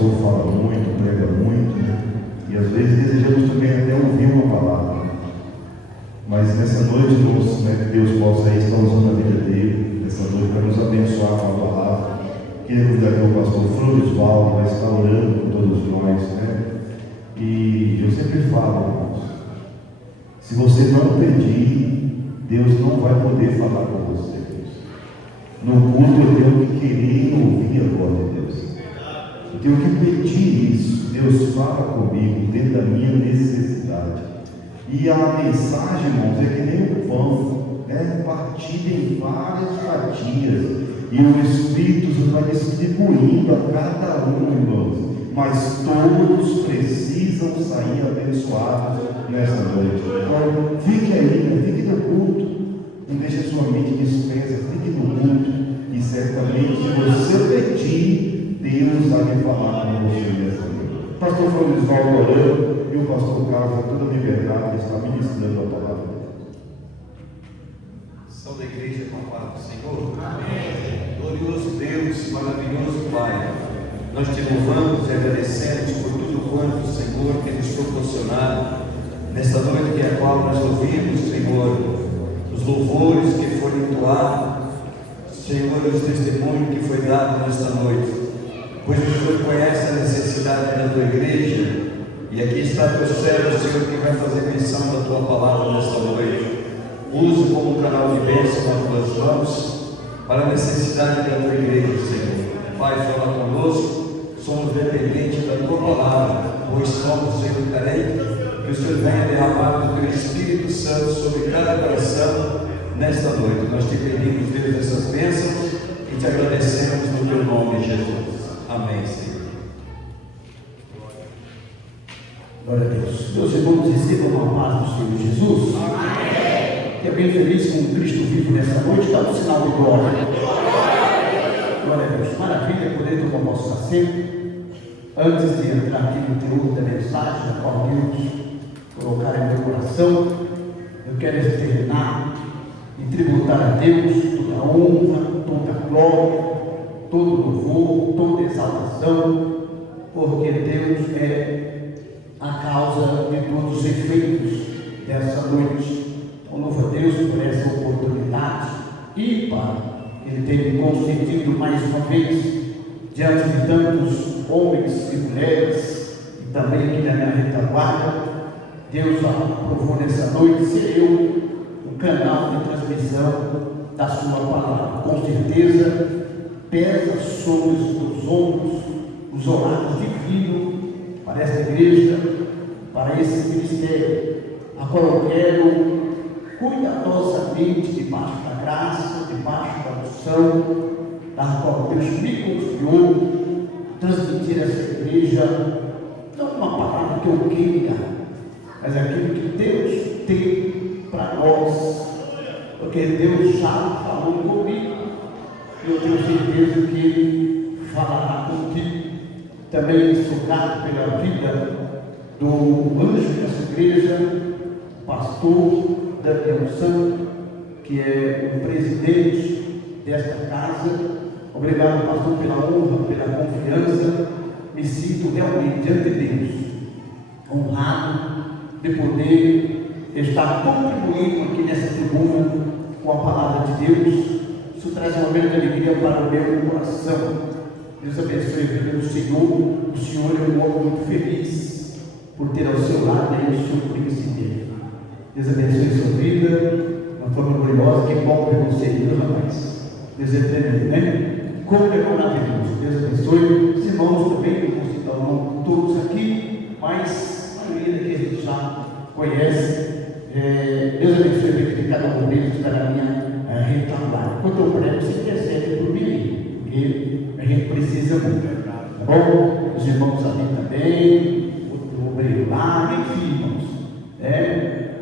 pastor fala muito, prega muito, né? E às vezes desejamos também até ouvir uma palavra. Mas nessa noite, irmãos, né, que Deus possa estar usando a vida dele, nessa noite, para nos abençoar com a palavra. Queremos dar ao pastor Florisvaldo, vai estar orando por todos nós, né? E eu sempre falo, irmãos, se você não pedir, Deus não vai poder falar com você. No culto eu tenho que querer ouvir a voz de Deus. Eu tenho que pedir isso. Deus fala comigo dentro da minha necessidade. E a mensagem, irmãos, é que nem o pão, né? Partida em várias fatias. E o Espírito vai distribuindo a cada um, irmãos. Mas todos precisam sair abençoados nessa noite. Então, fique aí, né? Fique no culto. Não deixe a sua mente dispersa, fique no culto. E certamente, se você pedir, Deus vai falar com você nessa noite. O pastor Florisvaldo orando e o pastor Carlos, com toda a liberdade, está ministrando a palavra de Deus. São da igreja com a paz do Senhor. Amém. Glorioso Deus, maravilhoso Pai, nós te louvamos e agradecemos por tudo quanto o Senhor tem nos proporcionado nesta noite que é a qual nós ouvimos, Senhor, os louvores que foram entoados, Senhor, os testemunhos que foi dado nesta noite, pois o Senhor conhece a necessidade da tua igreja, e aqui está teu servo, Senhor, que vai fazer menção da tua palavra nesta noite. Use como canal de bênção nas tuas mãos, para a necessidade da tua igreja, Senhor. Pai, fala conosco, somos dependentes da tua palavra, pois somos, Senhor, carentes, que o Senhor venha derramar o teu Espírito Santo sobre cada coração nesta noite. Nós te pedimos, Deus, essas bênçãos e te agradecemos no teu nome, Jesus. Amém, Senhor. Glória a Deus. Meus irmãos, recebam a paz do Senhor Jesus. Amém. Que é bem feliz com o Cristo vivo nessa noite, dá um sinal de glória. Glória a Deus. Maravilha poder tomar o nosso assento. Antes de entrar aqui no teor da mensagem, da qual Deus colocar em meu coração, eu quero externar e tributar a Deus toda a honra, toda a glória, todo louvor, toda exaltação, porque Deus é a causa de todos os efeitos dessa noite. Então, louvo a Deus por essa oportunidade e para Ele ter me concedido mais uma vez, diante de tantos homens e mulheres, e também aqui na minha retaguarda, Deus aprovou nessa noite ser eu o canal de transmissão da sua palavra. Com certeza, pesa sobre os ombros os oráculos divinos para esta igreja, para esse ministério, a qual eu quero cuidadosamente, debaixo da graça, debaixo da unção, da qual Deus me confiou, transmitir a essa igreja, não uma palavra que eu queira, mas aquilo que Deus tem para nós, porque Deus já falou comigo, e eu tenho certeza que Ele falará contigo. Também sou grato pela vida do anjo dessa igreja, pastor Daniel Santo, que é o presidente desta casa. Obrigado, pastor, pela honra, pela confiança. Me sinto realmente diante de Deus honrado de poder estar contribuindo aqui nessa tribuna com a palavra de Deus. Isso traz uma grande alegria para o meu coração. Deus abençoe a vida do Senhor. O Senhor é um homem muito feliz por ter ao seu lado aí o seu príncipe. Deus abençoe a sua vida de uma forma gloriosa. Que bom ver você, viu, rapaz? Deus é tremendo, né? Como é maravilhoso. Deus abençoe. Os irmãos também, não vou citar o nome de todos aqui, mas a maioria que a gente já conhece. Deus abençoe a vida de cada um deles que está na minha retaguarda. Quando eu prego, você intercede por mim, porque a gente precisa muito, tá bom? Os irmãos ali também, o obreiro lá, enfim, irmãos.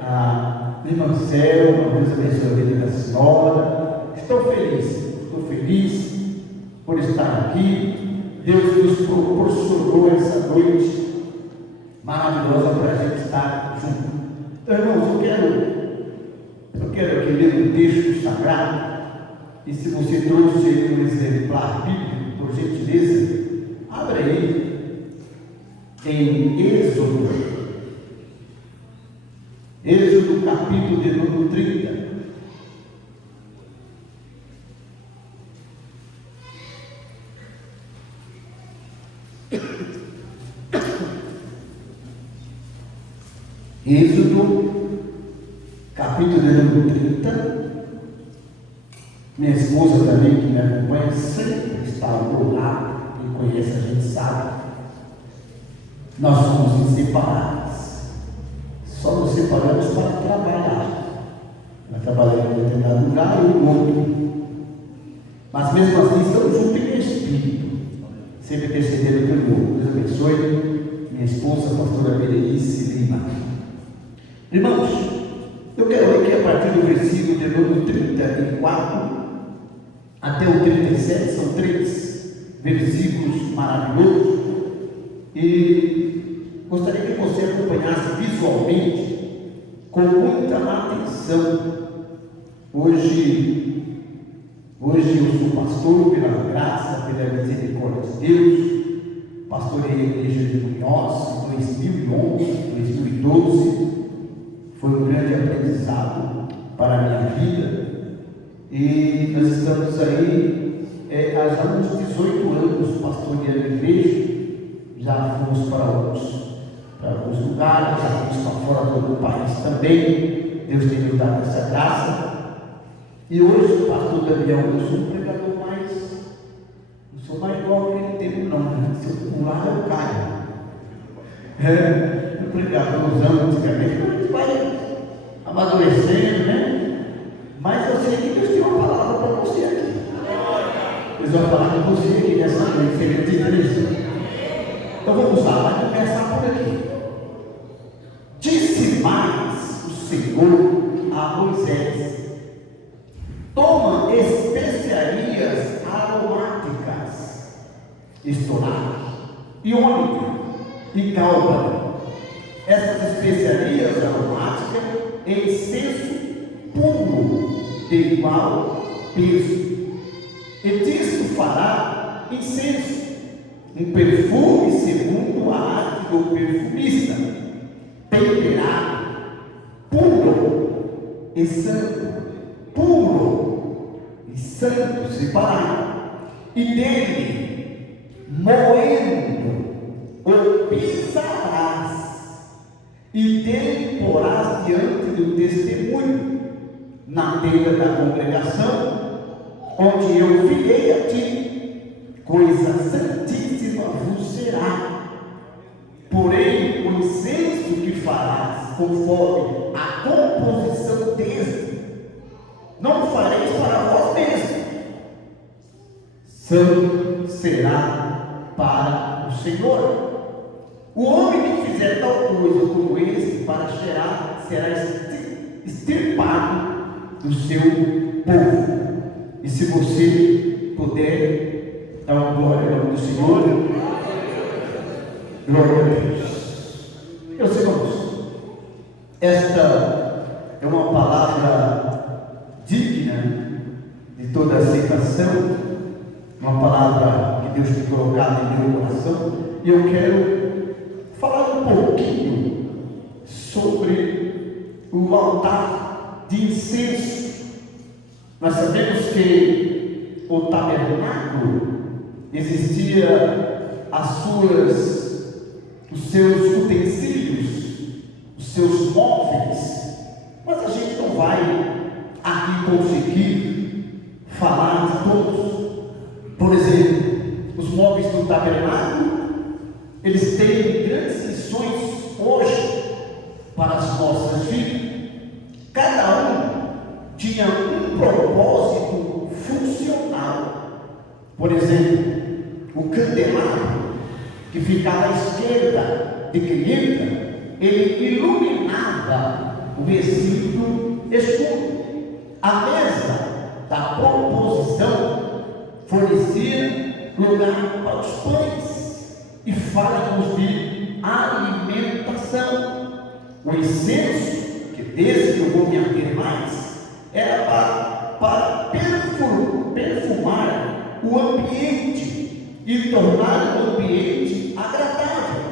A irmã Selma, Deus abençoe a vida da senhora. Estou feliz por estar aqui. Deus nos proporcionou essa noite maravilhosa para a gente estar junto. Então, irmãos, eu quero aqui ler um texto sagrado. E se você trouxe um exemplar bíblico, por gentileza, abre aí em Êxodo capítulo de número 30. Êxodo capítulo de número 30. Minha esposa também, que me acompanha, sempre está ao meu lado, quem conhece a gente sabe. Nós somos inseparados, só nos separamos para trabalhar. Ela trabalha em um determinado lugar e o outro, mas mesmo assim estamos juntos em espírito, sempre percebendo o temor. Deus abençoe minha esposa, a pastora Berenice Lima. Irmãos, eu quero ler aqui a partir do versículo de número 34 até o 37, são 3 versículos maravilhosos, e gostaria que você acompanhasse visualmente com muita atenção. Hoje eu sou pastor pela graça, pela misericórdia de Deus, pastorei a igreja de Munhoz em 2011, 2012, foi um grande aprendizado para a minha vida. E nós estamos aí há já uns 18 anos pastoreando a igreja. Já fomos para alguns lugares, já fomos para fora do país também. Deus tem nos dado essa graça. E hoje o pastor Daniel, eu sou um pregador não sou mais igual aquele tempo não, né? Se eu pular eu caio. Um pregador usando antigamente, mas vai amadurecendo, né? Mas eu sei que Deus tem uma palavra para você aqui. Deus vai falar com você aqui nessa noite. Você acredita nisso? Então vamos lá, vai começar por aqui. Disse mais o Senhor a Moisés: toma especiarias aromáticas, estouradas, e ônibus, e cálvaro. Essas especiarias aromáticas em incenso puro de igual peso, e disto fará incenso, um perfume segundo a arte do perfumista, temperado, puro e santo, separado, e dele moendo o pisarás, e dele porás diante do testemunho, na tenda da congregação, onde eu virei a ti, coisa santíssima vos será. Porém, o incenso que farás, conforme a composição deste, não fareis para vós mesmos, santo será para o Senhor. O homem que fizer tal coisa como esse para cheirar, será extirpado do seu povo. E se você puder dar uma glória ao nome do Senhor, glória a Deus. Meus irmãos, esta é uma palavra digna de toda aceitação, uma palavra que Deus tem colocado em meu coração, e eu quero falar um pouquinho sobre o altar de incenso. Nós sabemos que o tabernáculo existia os seus utensílios, os seus móveis, mas a gente não vai aqui conseguir falar de todos. Por exemplo, os móveis do tabernáculo, eles têm grandes lições hoje para as nossas vidas. Cada um tinha um propósito funcional. Por exemplo, o candelabro que ficava à esquerda de Cristo, ele iluminava o recinto escuro. A mesa da proposição fornecia lugar para os pães e fardos de alimentação. O incenso, que desse que eu vou me ater mais, era para perfumar o ambiente e tornar o ambiente agradável.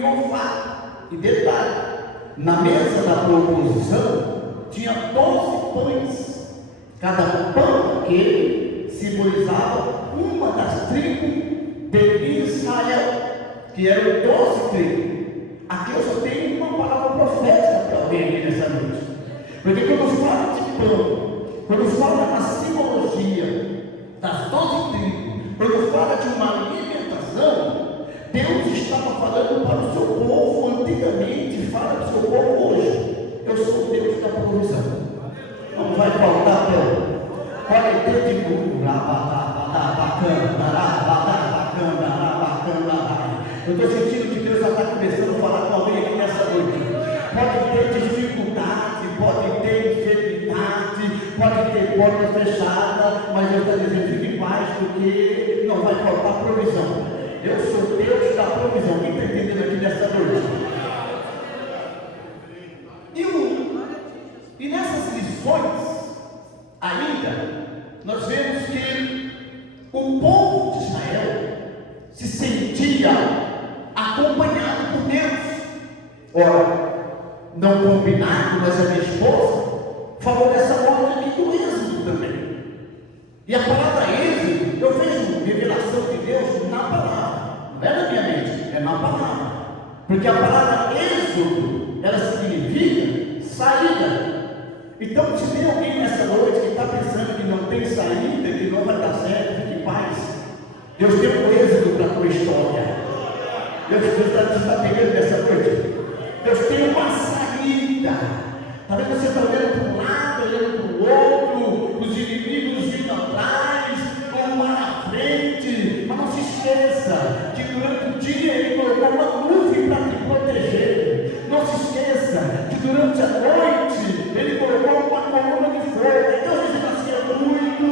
e orvalho. E detalhe, na mesa da proposição tinha 12 pães. Cada pão aquele simbolizava uma das tribos de Israel, que eram 12 tribos. Aqui eu só tenho uma palavra profética para alguém aqui nessa noite. Porque quando fala de pão, quando fala na simbologia das 12 tribos, quando fala de uma alimentação, Deus estava falando para o seu povo antigamente e fala para o seu povo hoje. Eu sou o Deus da provisão. Não vai faltar pão. Pode ter de tudo. Eu estou sentindo que Deus já está começando a falar com alguém aqui nessa noite. Pode ter dificuldade, pode ter enfermidade, pode ter porta fechada, mas Deus está dizendo: fique em paz, porque não vai faltar provisão. Eu sou Deus da provisão. Quem está entendendo aqui nessa noite? E nessas lições, ainda, nós vemos que o povo de Israel se sentia acompanhado por Deus. Ora, não combinado, mas a minha esposa falou dessa ordem aqui do Êxodo também. E a palavra Êxodo, eu vejo revelação de Deus na palavra. Não é na minha mente, é na palavra. Porque a palavra Êxodo, ela significa saída. Então, se tem alguém nessa noite que está pensando que não tem saída, que não vai dar certo, fique em paz. Deus tem um êxodo para a tua história. Deus está pegando nessa noite. Deus tem uma saída. Talvez você está olhando para um lado, olhando para o outro, os inimigos vindo atrás, ou lá na frente. Mas não se esqueça que durante o dia Ele colocou uma nuvem para te proteger. Não se esqueça que durante a noite Ele colocou uma coluna de fogo. Então dizendo assim: é muito,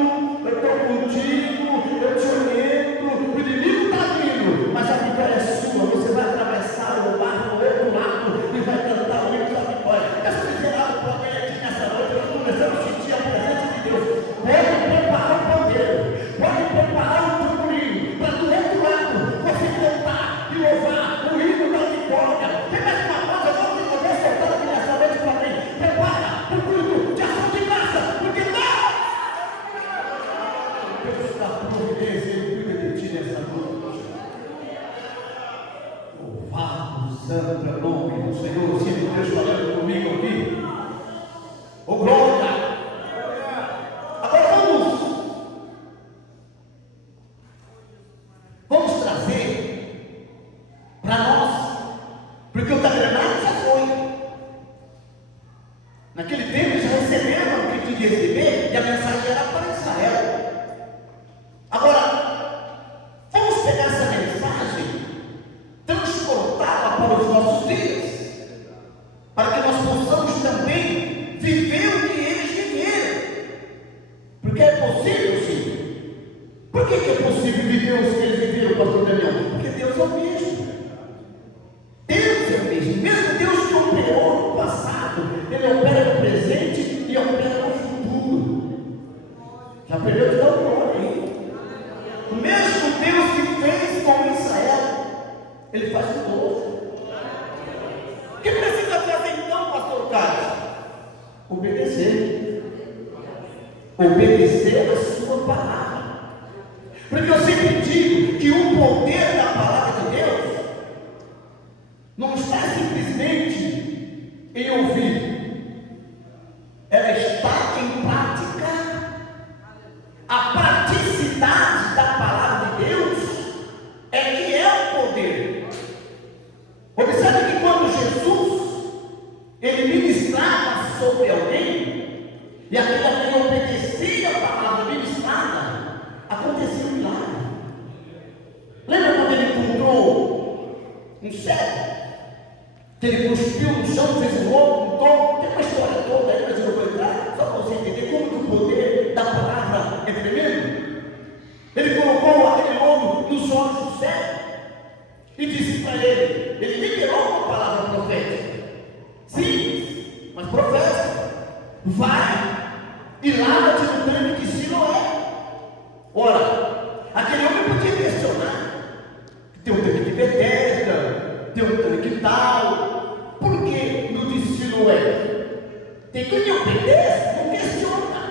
eu estou contigo, eu te oriento. O inimigo está vindo, mas a vitória é sua. Você vai atravessar o mar do outro lado e vai cantar o hino da vitória. Essa miserável poder aqui nessa noite, eu estou começando a sentir a presença de Deus. Pode preparar o pandeiro, pode preparar o tamborim, para do outro lado você cantar e louvar o hino da vitória. Tem mais uma coisa, eu vou soltar aqui nessa noite para mim. Prepara o culto de ação de graça, porque não! Deus da providência, Ele cuida de ti nessa noite. Louvado, santo é o nome do Senhor. Sinto Deus falando comigo aqui. Ô glória! Agora vamos trazer para nós, porque o tabernáculo já foi. Naquele tempo eles receberam o que tinha de receber e a mensagem era para Israel. Agora, vamos pegar essa mensagem, transportá-la para os nossos dias, para que nós possamos também viver o que eles viveram. Porque é possível, sim. Por que é possível viver o que eles viveram, pastor Daniel? Porque Deus é o mesmo. Deus é o mesmo. Mesmo Deus que operou no passado, Ele opera no presente e opera no futuro. Já aprendeu de dar glória aí? O mesmo Deus que fez com Israel, Ele faz conosco. O que precisa fazer então, pastor Carlos? Obedecer. Obedecer a sua palavra. Porque eu sempre digo que o poder da palavra de Deus não está simplesmente em ouvir, ela está em prática. A praticidade da palavra de Deus é que é o poder. Observe que quando Jesus Ele ministrava sobre alguém e aquele alguém obedecia a palavra ministrada, acontecia um milagre. Lembra quando Ele encontrou um cego? Que Ele cuspiu no chão, fez um outro, um tom. Tem uma história toda aí, mas eu não vou entrar, só para você entender como que o poder da palavra é tremendo. Ele colocou aquele lobo nos olhos do cego e disse para ele liberou uma palavra profética, simples, mas profética: vai e lava-te no tanque de Siloé. Ora, aquele homem podia questionar que tem um tanque de Betesda, tem um tanque tal. Por que no destino é? Tem quem obedece, não questiona.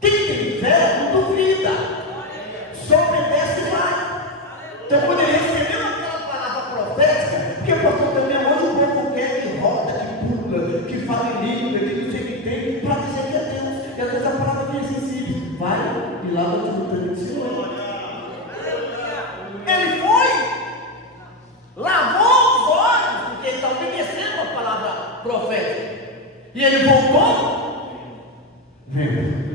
Quem tem fé, não duvida. Só obedece e vai. Então, quando ele recebeu aquela palavra profética, porque o pastor também hoje o povo quer que roda, que pula, que fala em língua, que não sei o que tem, para dizer que é Deus. E às vezes a palavra vem assim simples. Vai e lava o tanque de Siloé. Ele foi, lavou os olhos, porque ele está obedecendo a palavra profética. E ele voltou. Vem.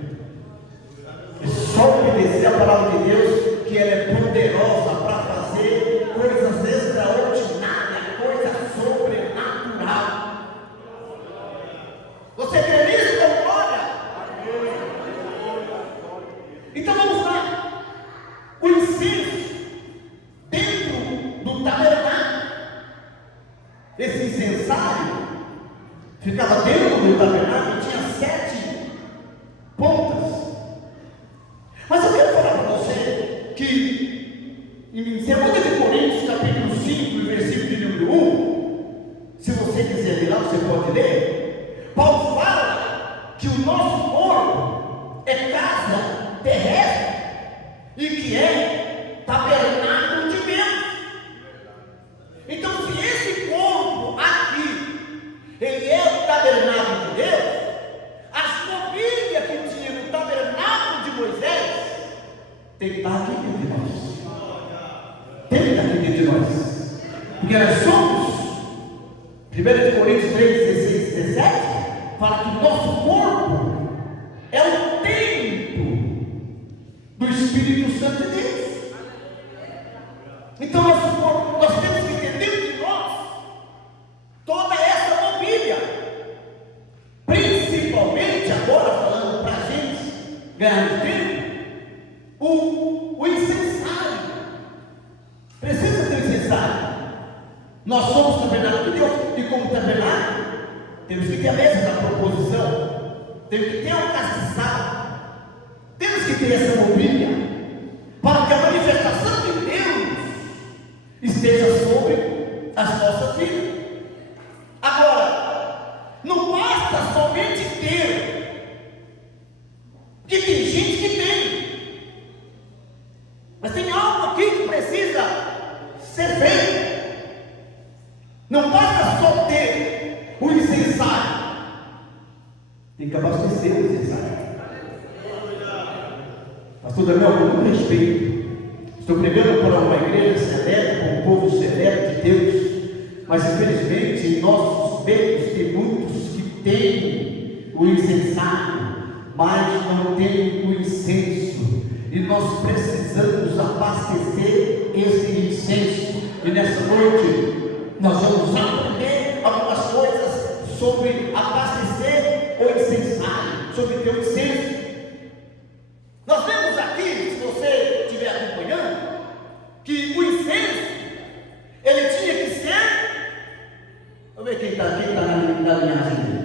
É só obedecer a palavra de Deus, que ela é poderosa para fazer coisas extraordinárias, coisa sobrenatural. Você crê nisso, meu glória? Então vamos lá. O incenso dentro do tabernáculo, esse incensário ficava dentro do tabernáculo, tinha 7 pontas. Mas eu quero falar para você que em 2 Coríntios capítulo 5, versículo de número 1, se você quiser ler lá, você pode ler. Paulo fala que o nosso corpo é casa terrestre e que é tabernáculo de Deus. Então, se esse corpo aqui ele é o tabernáculo de Deus, as mobílias que tinha no tabernáculo de Moisés tem que estar aqui dentro de nós. Tem que estar aqui dentro de nós. Porque nós somos, 1 Coríntios 3, 16, 17, fala que o nosso corpo é o templo do Espírito Santo de Deus. Então nosso corpo, nós temos que ter dentro de nós toda essa mobília. Principalmente agora falando para a gente ganhar tempo, o incensário. Precisa ter incensário. Nós somos tabernáculo de Deus, e como tabernáculo, temos que ter a mesa da proposição, temos que ter o castiçado, temos que ter essa mobília, para que a manifestação de Deus esteja sobre as nossas vidas. Agora, não basta somente ter, porque tem gente que tem, mas tem algo aqui que precisa ser feito. Não basta só ter o incensário, tem que abastecer o incensário. Pastor Daniel, com muito respeito, estou pregando para uma igreja seleta, para um povo seleto de Deus, mas infelizmente em nossos meios tem muitos que têm o incensário, mas não têm o incenso, e nós precisamos abastecer esse incenso. E nessa noite nós vamos aprender algumas coisas sobre abastecer o incensário, sobre ter o incenso. Nós vemos aqui, se você estiver acompanhando, que o incenso ele tinha que ser, vamos ver quem está na linhagem dele.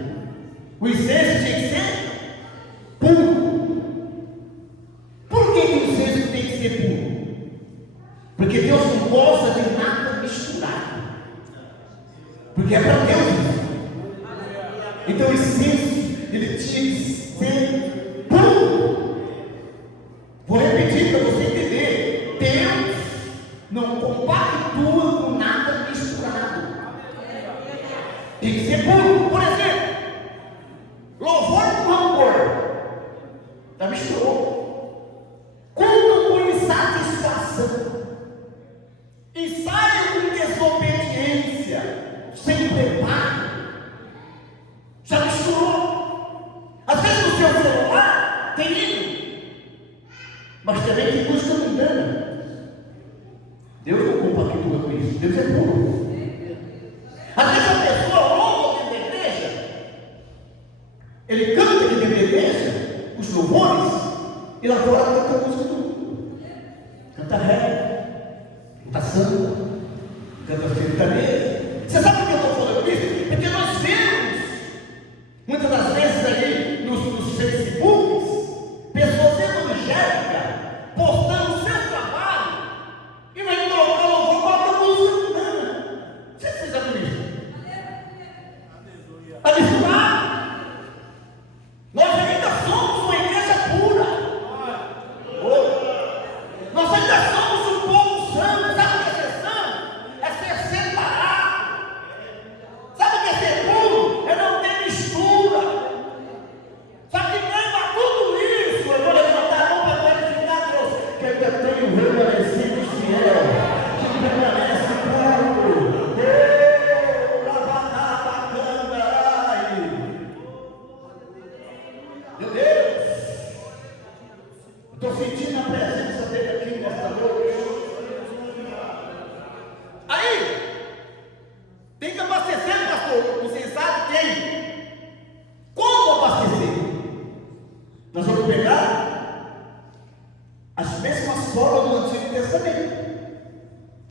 O incenso tinha que ser puro. Por que o incenso tem que ser puro? Porque Deus não gosta de nada misturado. Porque é para Deus isso. Então o incenso ele tinha que ser puro. Vou repetir para você entender. Deus não compactua com nada misturado. Tem que ser puro. Por exemplo, louvor com rancor, já misturou. Culto com insatisfação, ensaio com desobediência, sem preparo, já misturou. Às vezes no seu celular tem hino, mas também tem música mundana. Deus não compactua com isso. Deus é puro. Às vezes a pessoa louva dentro da igreja, ele canta aqui dentro da igreja os louvores, e lá fora canta a música do mundo. Canta rap, canta samba, canta sertanejo. Você sabe por que eu estou falando isso? Porque nós vemos muitas das vezes ali nos Facebooks pessoas evangélicas postando o seu trabalho e vai colocar louvor com a música mundana.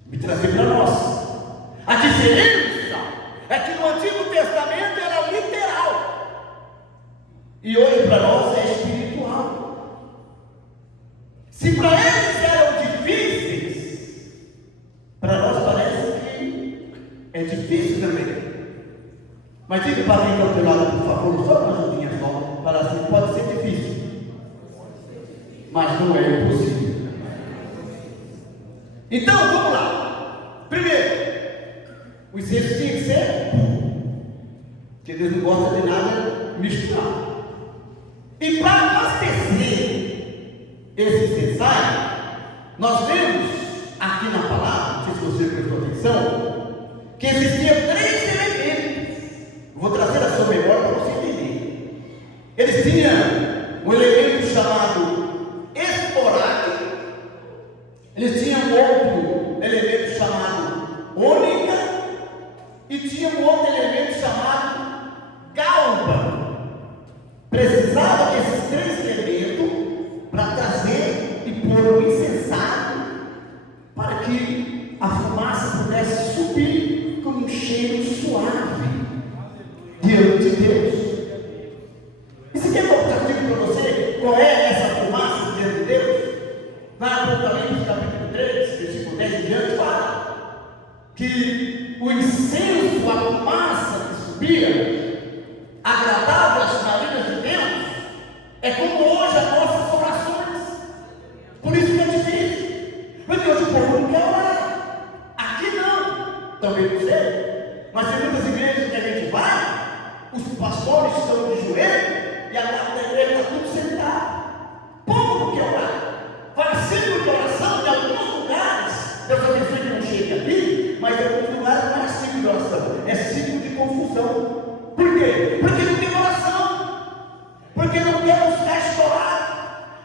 me trazer para nós. A diferença é que no Antigo Testamento era literal e hoje para nós é espiritual. Se para eles eram difíceis, para nós parece que é difícil também. Mas diga para quem está ao teu lado, por favor, só uma ajudinha só, para assim, pode ser difícil, mas não é impossível. Então vamos lá. Primeiro, o incenso tinha que ser puro, porque Deus não gosta de nada misturado. E para abastecer esse incensário, nós vemos aqui na palavra, não sei se você prestou atenção, que existiam 3 elementos. Vou trazer a sua memória para você entender. Eles tinham um elemento chamado esporáqueo, eles tinham outro elemento chamado ônica e tinha um outro elemento chamado galba. Precisava desses 3 elementos para trazer e pôr o incensário para que a fumaça pudesse subir com um cheiro suave diante de Deus. E se quer que eu diga para você qual é essa fumaça diante de Deus? Na Apocalipse capítulo 3, versículo 10 em diante, fala que o incenso, a fumaça que subia, agradável às narinas de Deus, é como hoje as nossas orações. Por isso que é difícil. Mas Deus, o povo não quer orar. Aqui não, também não sei. Mas em muitas igrejas que a gente vai, os pastores estão de joelho e a parte da igreja está tudo sentado. O povo não quer orar. Faz ciclo de oração em alguns lugares. Deus abençoe que não chegue aqui, mas em alguns lugares não é ciclo de oração, é ciclo de confusão. Por quê? Porque não tem oração, porque não quer buscar estourado,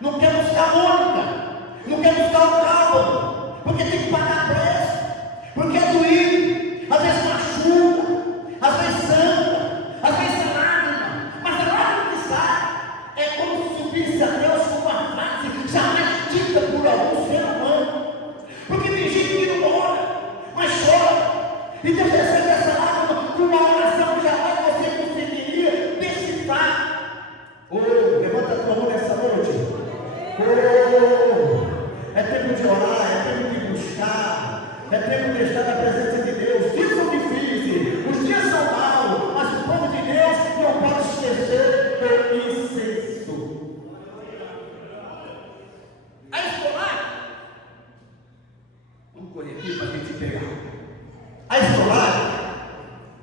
não quer buscar mônica, não quer buscar o cabo, porque tem que pagar preço, porque é doído, às vezes machuca, às vezes sangra, às vezes é lágrima, mas a lágrima que sai é como se subisse a Deus com uma frase jamais dita por algum ser humano. Porque tem gente que não ora, mas chora, e Deus recebe essa lágrima com uma oração que jamais você conseguiria decifrar. Levanta a tua mão nessa noite. É tempo de orar, é tempo de buscar, é tempo de estar na presença de Deus. Dias são difíceis, os dias são maus, mas o povo de Deus não pode esquecer do incenso. A estolar, vamos correr aqui para a gente pegar. A estolar,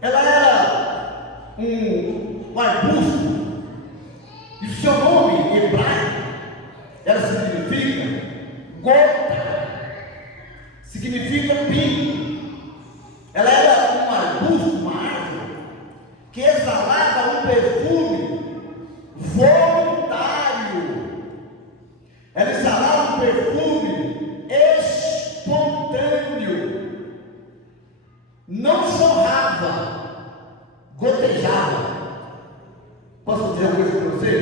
ela era um arbusto, e o seu nome hebraico, ela significa gota, significa pinho. Ela era um arbusto, uma árvore, que exalava um perfume voluntário. Ela exalava um perfume espontâneo, não chorrava, gotejava. Posso dizer uma coisa para você?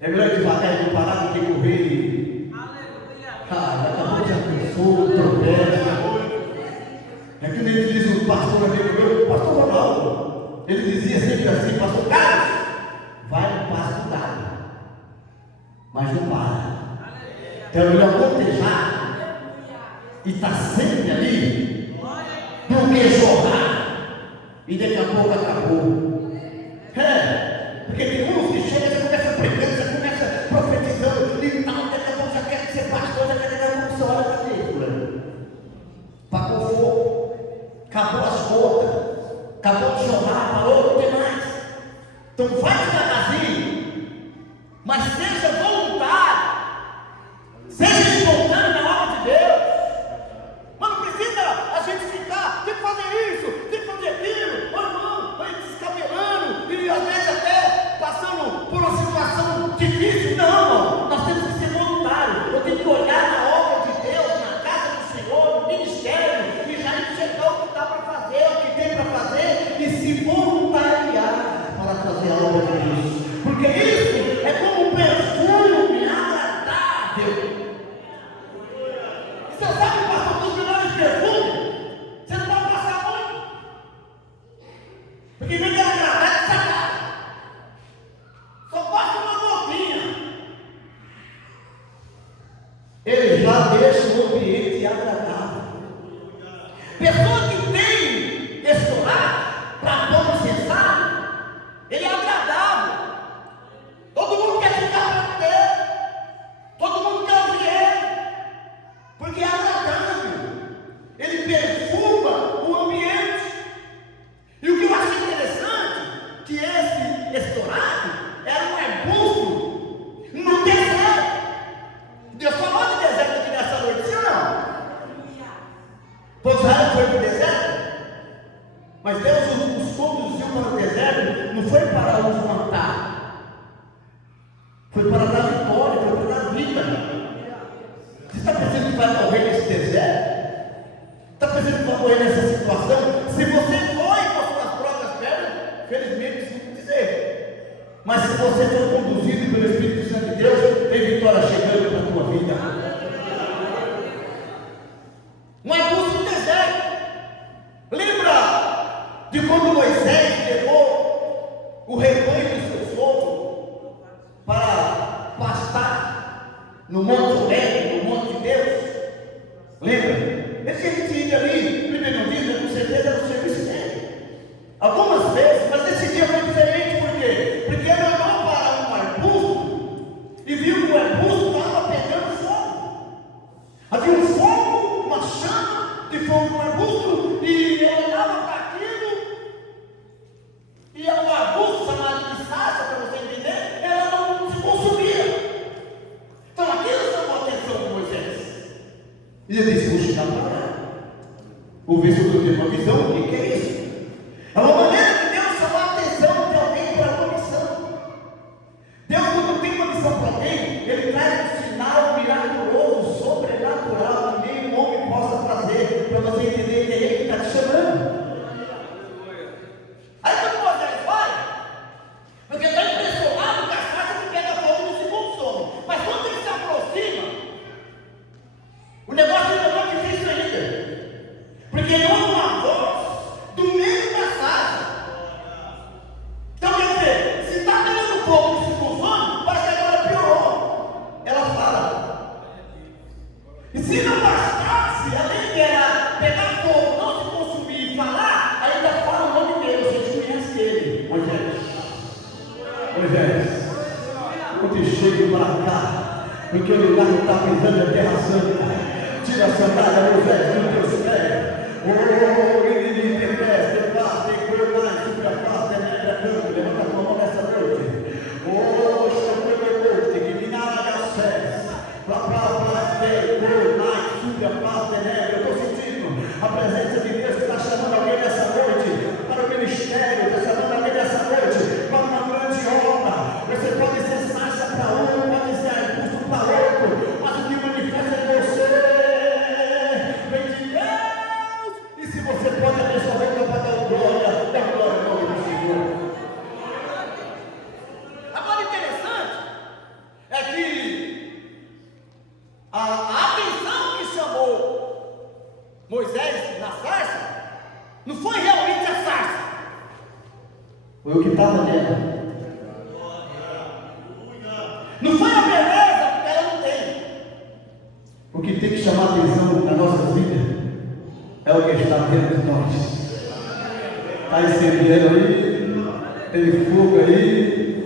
É melhor devagar e não parar do que correr. Já acabou, já pensou, tropeça. É que nem diz o pastor amigo meu, o pastor Ronaldo. Ele dizia sempre assim: pastor Carlos, vai no passo dado, mas não para. Então é melhor gotejar e estar sempre ali do que jorrar e daqui a pouco acabou. Porque tem uns que chegam, você começa pregando, você começa profetizando e tal, daqui a pouco já quer ser pastor, daqui a pouco você olha para dentro, pagou fogo, acabou as gotas, acabou de jorrar, parou, não tem mais. Então vai devagarzinho, mas seja voluntário, seja espontâneo na obra de Deus. Mas não precisa a gente ficar, tem que fazer isso, tem que fazer aquilo, não, vai descabelando e às vezes até passando por uma situação difícil. Não, nós temos que ser voluntários. Eu tenho que olhar na obra de Deus, na casa do Senhor, no ministério, e já enxergar o que dá para fazer, o que tem para fazer, e se voluntariar para fazer a obra de Deus. Porque isso é como um perfume agradável. E você sabe, pastor Pessoa que tem restaurante para pão necessário, ele é agradável. Todo mundo quer ficar perto dele, todo mundo quer ouvir ele, porque é agradável. Ele perfuma o ambiente. E o que eu achei interessante, que esse restaurante era um arbusto no deserto. Deus falou de deserto aqui nessa noite, sim ou não? Pois Israel foi para o deserto, mas Deus os conduziu para o deserto, não foi para os matar, foi para dar vitória, foi para dar vida. Você está pensando que vai morrer nesse deserto? Está pensando que vai morrer nessa situação? Se você foi com as suas próprias pernas, felizmente sinto dizer, mas se você for conduzido pelo Espírito Santo de Deus, tem vitória chegando para a tua vida. Um arbusto no deserto. Lembra de quando Moisés levou o rebanho do seu sogro para pastar no Monte Horebe, no Monte de Deus? Lembra? Ele tinha que ir ali, primeiro não diz, mas com certeza era o serviço dele. Algumas vezes, mas esse dia foi diferente, por quê? Porque ele olhou para um arbusto e viu que o arbusto estava pegando fogo. Havia um fogo, uma chama de fogo no arbusto, e ele olhava para aquilo, e o arbusto chamado de sarça, para você entender, ela não se consumia. Então aquilo chamou a atenção de Moisés. E ele disse: vou chegar para lá, vou ver se eu tenho uma visão, o que é isso? É uma maneira de Deus chamar a atenção de alguém para uma missão. Deus, quando tem uma missão para alguém, Ele traz um sinal miraculoso, sobrenatural, que nem um homem possa trazer, para você entender que é Ele que está te chamando. Aí quando Moisés vai, porque está impressionado com a sarça que pega fogo no segundo sono, mas quando ele se aproxima, o negócio é mais difícil ainda, porque ele ouve uma voz do meio da sarça. Então quer dizer, se está pegando fogo no segundo sono, parece que agora piorou. Ela fala. E se não bastasse, além de ela pegar fogo, não se consumir e falar, ainda fala o nome dele. Vocês conhecem ele, Moisés. Moisés, eu te chego para cá, porque o lugar que está pisando é terra santa. Tira a sandália, Moisés, dos teus pés. Oh, ele te presta, paz, tem cor mais, sobre a paz, tem negra canto, levanta a tua mão nessa noite. Oh, Xampelebote, que minara de acesso, para tem cor mais, sobre a paz, tem negra. Eu estou sentindo a presença de Deus que está chamando alguém nessa noite, para o ministério, está chamando alguém nessa noite, para uma grande obra. Você pode ser sarça para um, pode ser arbusto para outro, mas o que manifesta é você. Vem de Deus, e se você pode abençoar alguém para dar glória, dá glória ao nome do Senhor. Agora, interessante é que a atenção que chamou Moisés na sarça não foi realmente a sarça, foi o que estava nela. Não foi a beleza, porque ela não tem. O que tem que chamar a atenção nas nossas vidas é o que está dentro de nós. Está incendiando aí, tem fogo aí,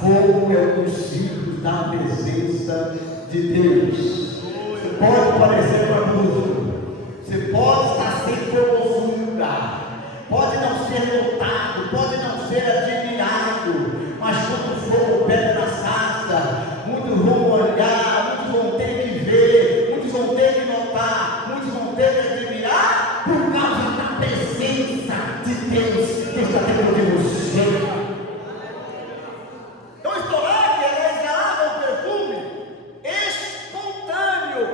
fogo é o símbolo da presença de Deus. Você pode parecer um arbusto, você pode estar sempre em algum lugar, pode não ser notado, pode não ser admirado, mas quando o fogo pega na sarça, muitos vão olhar, muitos vão ter que ver, muitos vão ter que notar, muitos vão ter que admirar, por causa da presença de Deus que está dentro de você. Então, estourade, ela exalava um perfume espontâneo.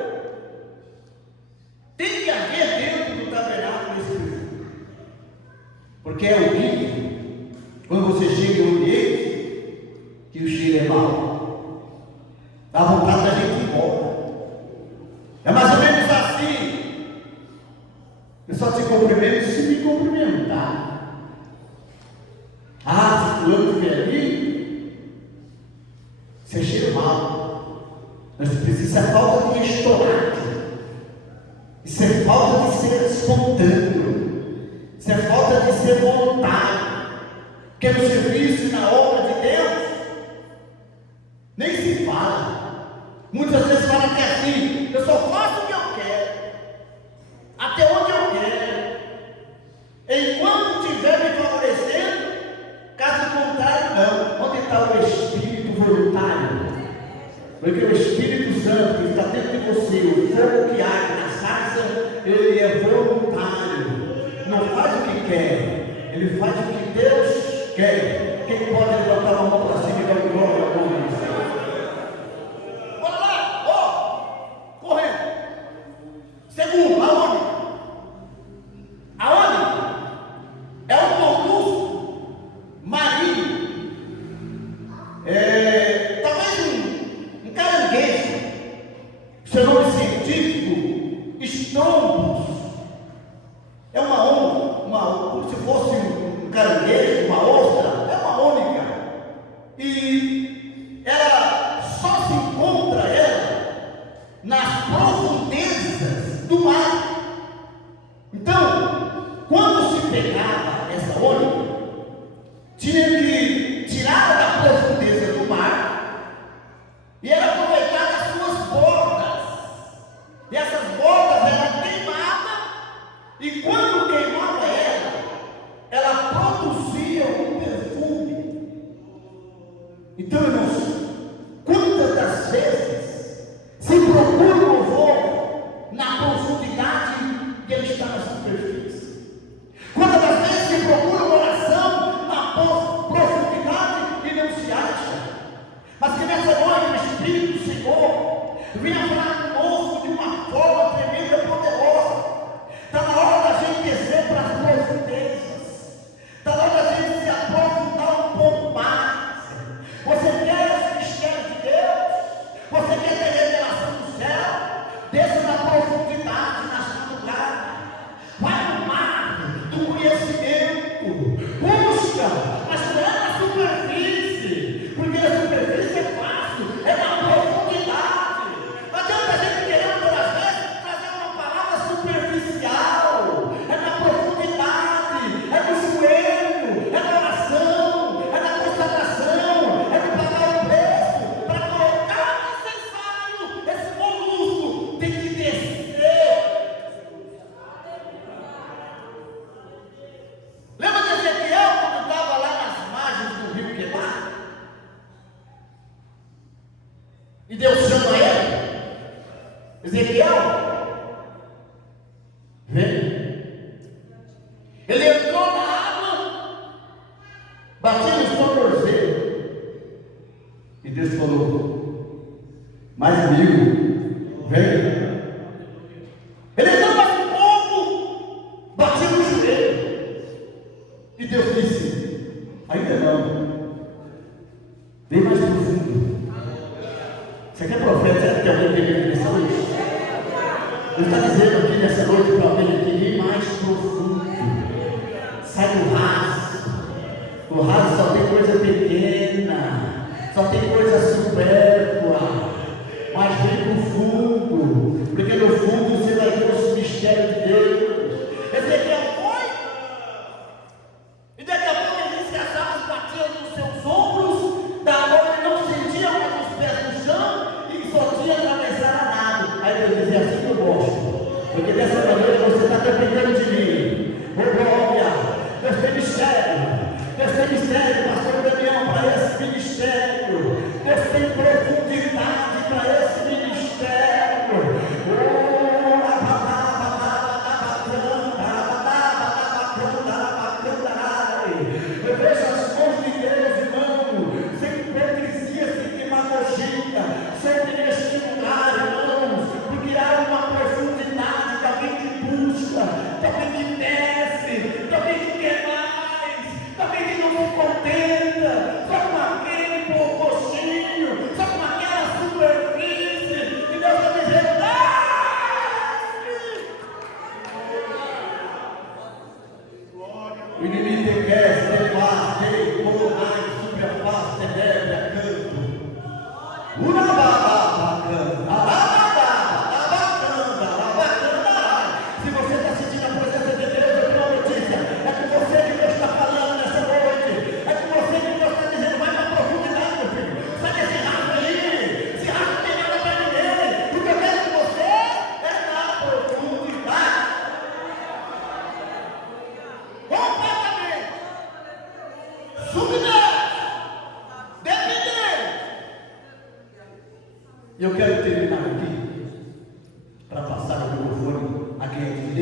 Tem que haver dentro do tabernáculo esse perfume, porque é horrível quando você chega em um ambiente que o cheiro é mau, dá vontade da gente ir embora. É mais ou menos assim. Eu só te cumprimento se me cumprimentar. Ah, se fulano vier ali, você cheira mal. Mas precisa falta de estourade. falta de ser espontâneo, isso é falta de ser voluntário, porque no serviço e na obra de Deus, nem se fala. Muitas vezes fala que é assim: eu só faço o que eu quero, até onde eu quero, enquanto estiver me favorecendo. Caso contrário, não. Onde está o espírito voluntário? Porque o Espírito Santo que está dentro de você, o fogo que arde na sarça, ele é voluntário, não faz o que quer, ele faz o que Deus quer. Quem pode levantar a mão para cima e dar glória ao nome do Senhor? Bora lá, ó, correndo. Segundo, aonde? Aonde? É um molusco marinho. Talvez um caranguejo. Seu nome científico, estrombos. É uma onda, como se fosse um caranguejo, uma ostra. É uma ônica. E ela só se encontra nas profundezas do mar. Então, quando se pegava essa ônica, tinha que tirar da profundeza do mar e era aproveitar as suas bordas. E essas bordas eram queimadas, e quando queimava ela produzia um perfume. Então, irmãos, quantas das vezes se procura o louvor na profundidade e ele está na superfície? Quantas das vezes se procura uma oração na profundidade e não se acha? Mas que nessa noite o Espírito do Senhor venha falar conosco de uma forma tremenda e poderosa. Está na hora da gente descer para as profundezas. Está na hora da gente se aprofundar um pouco mais. Você quer os mistérios de Deus? Você quer ter revelação do céu? Desça na profundidade, na sua lugar. Vai no mar do conhecimento. Busca, mas não é na superfície, porque a superfície é fácil, é na profundidade. Não adianta a gente querer muitas vezes trazer uma palavra superficial. É na profundidade, é no joelho, é na oração, é na consagração, é no pagar o preço para colocar necessário. Esse molusco tem que descer. Lembra de Ezequiel quando estava lá nas margens do rio Quebar? E Deus chama ele: Ezequiel, vem. Ele entrou na água, bateu nos tornozelos, e Deus falou: mais amigo, vem. Ele entrou mais um pouco, bateu no joelho, e Deus disse: ainda não, vem mais profundo. Você quer profeta? Será que alguém tem medo nessa noite? Ele está dizendo aqui nessa noite para alguém aqui: vem mais profundo. Sai do raso. O raso só tem coisa pequena, só tem coisa supérflua. Mas vem para o fundo, porque no fundo você vai ver os mistérios de Deus. Ezequiel foi, e daqui a pouco ele disse que as águas batiam nos seus ombros, da hora ele não sentia mais os pés no chão e só tinha atravessado a nada. Aí Deus dizia: assim que eu gosto, porque dessa maneira você está dependendo de mim. Oh glória, Deus tem mistério. Deus tem mistério, pastor Damião, para esse ministério. Deus tem profundidade para esse ministério. Eu vejo as mãos de Deus, irmão, sem hipocrisia, sem demagogia, sempre neste lugar, irmãos, porque há uma profundidade de alguém que busca, de alguém que desce, de alguém que quer mais, de alguém que não se contenta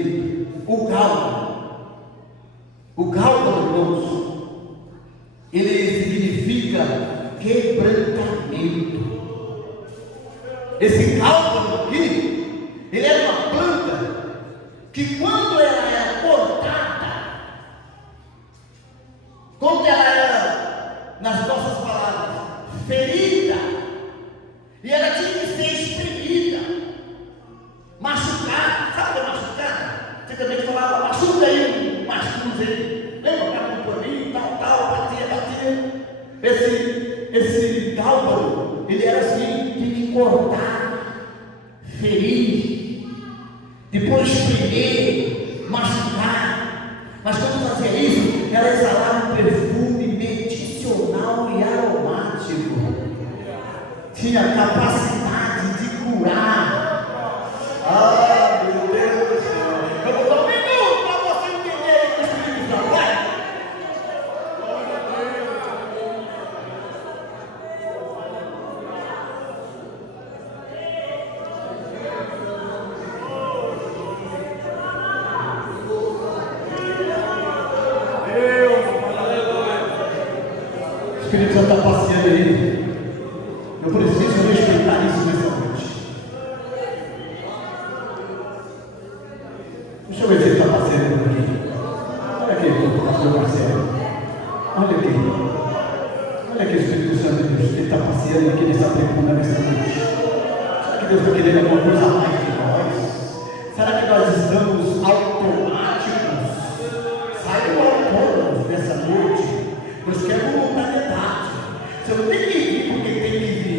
direito, o cálculo. O cálculo, irmãos, ele significa quebrantamento. Esse cálculo aqui, ele é uma planta que quando ela era cortada, quando ela era, nas nossas palavras, ferida, e ela tinha que ser espremida, machucada. Sabe machucada? Você também falava, machuca aí, machuca aí. Lembra para o paninho, tal, batia. Esse cálculo, ele era assim, tinha que cortar, ferir, depois espremer, machucar. Mas quando fazia isso, ela exalava um perfume medicinal e aromático. Tinha capacidade de curar. Ah, meu Deus do céu. Eu vou dar um minuto para você entender o Espírito Santo. Vai. O Espírito Santo está passeando aí. Eu preciso respeitar isso nessa noite. Deixa eu ver se ele está passeando por aqui. Olha aqui, pastor Marcelo. Olha aqui o Espírito Santo de Deus. Ele está passeando aqui nessa tribuna nessa noite. Será que Deus está querendo alguma coisa a mais de nós? Será que nós estamos automáticos? Saiam autônomos nessa noite. Nós queremos voluntariedade. Você não tem que vir porque tem que vir.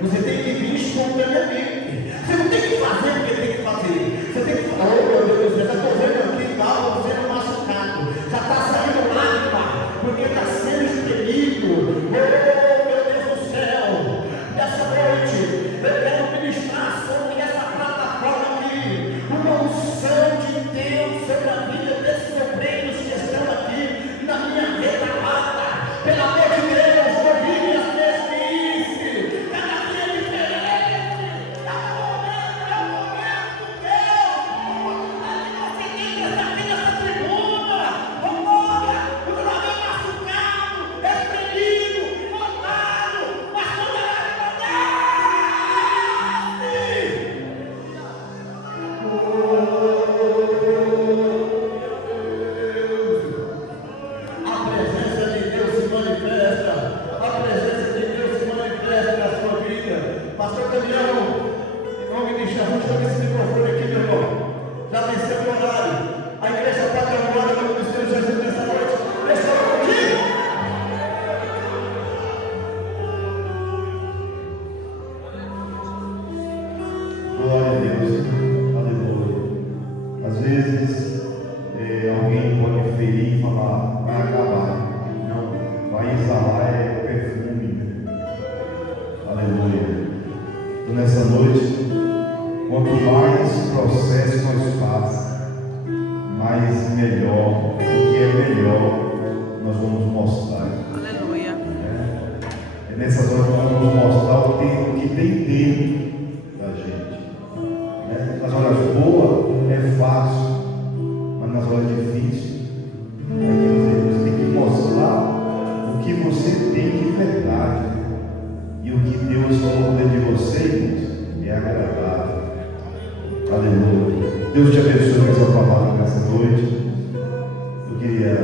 Você tem que vir espontaneamente. Você não tem que fazer porque tem que fazer. Você tem que falar, oh meu Deus, eu já estou vendo aqui, tal, sendo machucado. Já está saindo lágrima, porque está sendo espremido. Oh meu Deus do céu. Nessa noite, eu quero ministrar sobre essa plataforma aqui uma unção de Deus sobre a vida desses obreiros que estão aqui na minha retaguarda. Pelo amor de Deus, ouvi minhas mesmices. Cada dia é diferente. Cada momento é um momento, Deus. A oportunidade que você tem de estar aqui nessa tribuna. Olha, o meu nome é machucado, espremido, cortado, mas quando ela a presença de Deus se manifesta. A presença de Deus se manifesta na sua vida. Pastor Daniel, em nome de Jesus, chama esse microfone aqui, meu irmão. Já venceu o horário. A igreja está agora no nome do Senhor Jesus nessa noite. Deixa eu contigo. Glória a Deus, aleluia. Às vezes alguém pode ferir e falar, vai acabar. Não, vai exalar perfume. Aleluia. Então nessa noite, quanto mais processo nós passamos, mais melhor, o que é melhor, nós vamos mostrar. Aleluia. É nessas horas que nós vamos mostrar o que tem dentro da gente. Nas horas boas é fácil, mas nas horas difíceis você tem que mostrar o que você tem de verdade. E o que Deus colocou dentro de você, irmãos, é agradável. Aleluia. Deus te abençoe com essa palavra nessa noite. Eu queria